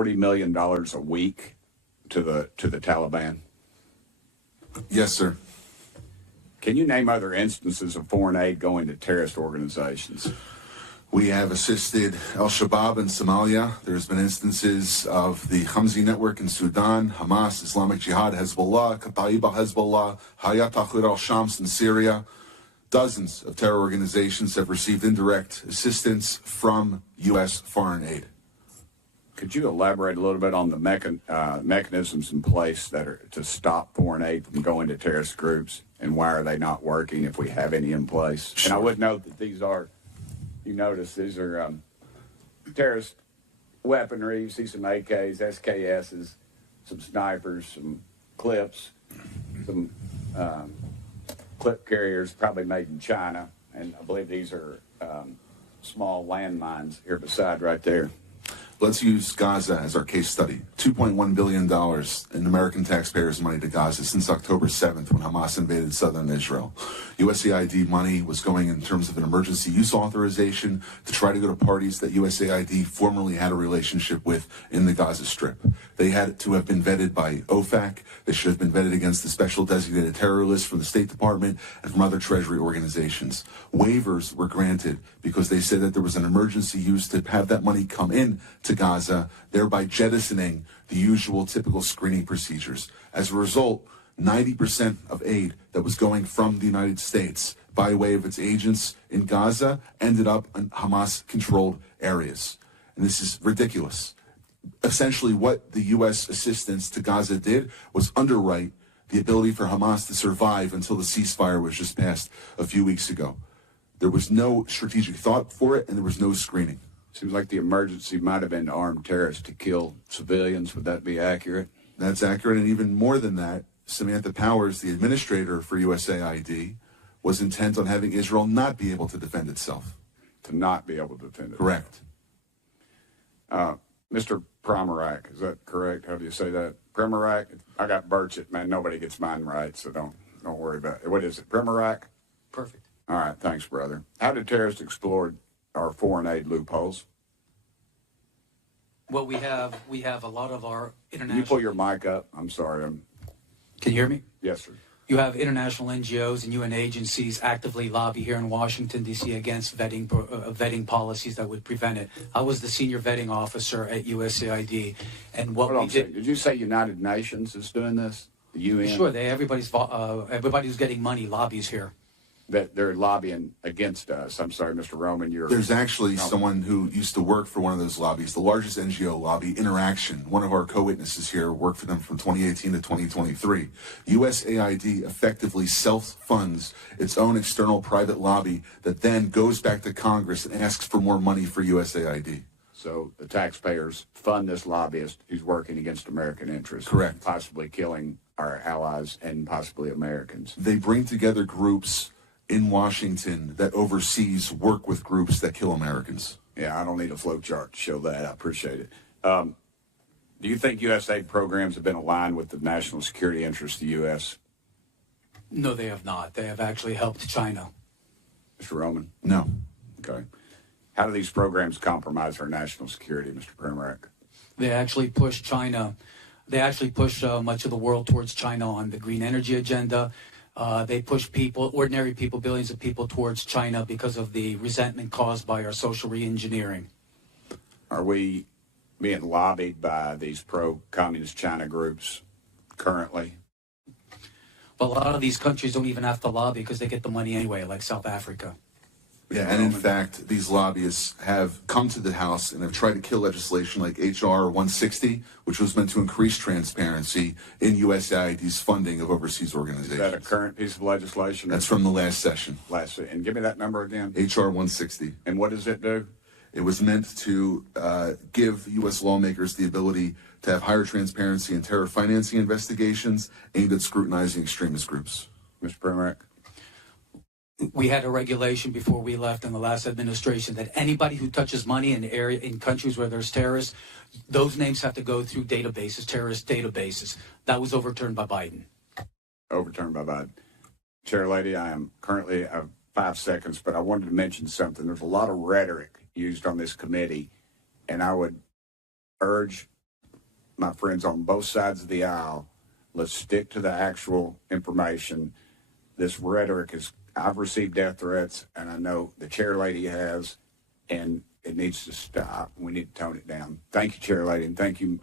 $40 million a week to the Taliban? Yes, sir. Can you name other instances of foreign aid going to terrorist organizations? We have assisted al-Shabaab in Somalia. There's been instances of the Khamsi network in Sudan, Hamas, Islamic Jihad, Hezbollah, Kataib al-Hezbollah, Hayat Tahrir al-Shams in Syria. Dozens of terror organizations have received indirect assistance from U.S. foreign aid. Could you elaborate a little bit on the mechanisms in place that are to stop foreign aid from going to terrorist groups, and why are they not working if we have any in place? Sure. And I would note that these are, you notice these are terrorist weaponry. You see some AKs, SKSs, some snipers, some clips, some clip carriers probably made in China, and I believe these are small landmines here beside right there. Let's use Gaza as our case study. $2.1 billion in American taxpayers' money to Gaza since October 7th when Hamas invaded southern Israel. USAID money was going in terms of an emergency use authorization to try to go to parties that USAID formerly had a relationship with in the Gaza Strip. They had to have been vetted by OFAC. They should have been vetted against the special designated terror list from the State Department and from other Treasury organizations. Waivers were granted because they said that there was an emergency use to have that money come in to Gaza, thereby jettisoning the usual typical screening procedures. As a result, 90% of aid that was going from the United States by way of its agents in Gaza ended up in Hamas-controlled areas. And this is ridiculous. Essentially, what the U.S. assistance to Gaza did was underwrite the ability for Hamas to survive until the ceasefire was just passed a few weeks ago. There was no strategic thought for it, and there was no screening. Seems like the emergency might have been to arm terrorists to kill civilians. Would that be accurate? That's accurate, and even more than that, Samantha Powers, the administrator for USAID, was intent on having Israel not be able to defend itself. To not be able to defend it. Correct. Mr. Pramarak, is that correct? How do you say that? Pramarak? I got Burchett, man. Nobody gets mine right, so don't worry about it. What is it? Pramarak? Perfect. All right, thanks, brother. How did terrorists exploit our foreign aid loopholes? Well, we have a lot of our international... Can you pull your mic up? I'm sorry. Can you hear me? Yes, sir. You have international NGOs and UN agencies actively lobby here in Washington, D.C. against vetting policies that would prevent it. I was the senior vetting officer at USAID, and what we did... Did you say United Nations is doing this? The UN? Sure, everybody who's getting money lobbies here. That they're lobbying against us. I'm sorry, Mr. Roman, There's actually someone who used to work for one of those lobbies, the largest NGO lobby, Interaction. One of our co-witnesses here worked for them from 2018 to 2023. USAID effectively self-funds its own external private lobby that then goes back to Congress and asks for more money for USAID. So the taxpayers fund this lobbyist who's working against American interests. Correct. Possibly killing our allies and possibly Americans. They bring together groups in Washington that overseas work with groups that kill Americans. Yeah, I don't need a flow chart to show that. I appreciate it. Do you think USAID programs have been aligned with the national security interests of the U.S.? No, they have not. They have actually helped China. Mr. Roman? No. Okay. How do these programs compromise our national security, Mr. Pramarak? They actually push China. They actually push much of the world towards China on the green energy agenda. They push people, ordinary people, billions of people towards China because of the resentment caused by our social re-engineering. Are we being lobbied by these pro-communist China groups currently? But a lot of these countries don't even have to lobby because they get the money anyway, like South Africa. Yeah, and in fact, these lobbyists have come to the House and have tried to kill legislation like H.R. 160, which was meant to increase transparency in USAID's funding of overseas organizations. Is that a current piece of legislation? That's from the last session. And give me that number again. H.R. 160. And what does it do? It was meant to give U.S. lawmakers the ability to have higher transparency in terror financing investigations aimed at scrutinizing extremist groups. Mr. Pramarak? We had a regulation before we left in the last administration that anybody who touches money in countries where there's terrorists, those names have to go through databases, terrorist databases. That was overturned by Biden. Overturned by Biden. Chair Lady, I have 5 seconds, but I wanted to mention something. There's a lot of rhetoric used on this committee, and I would urge my friends on both sides of the aisle, let's stick to the actual information. This rhetoric is, I've received death threats, and I know the chair lady has, and it needs to stop. We need to tone it down. Thank you, chair lady, and thank you,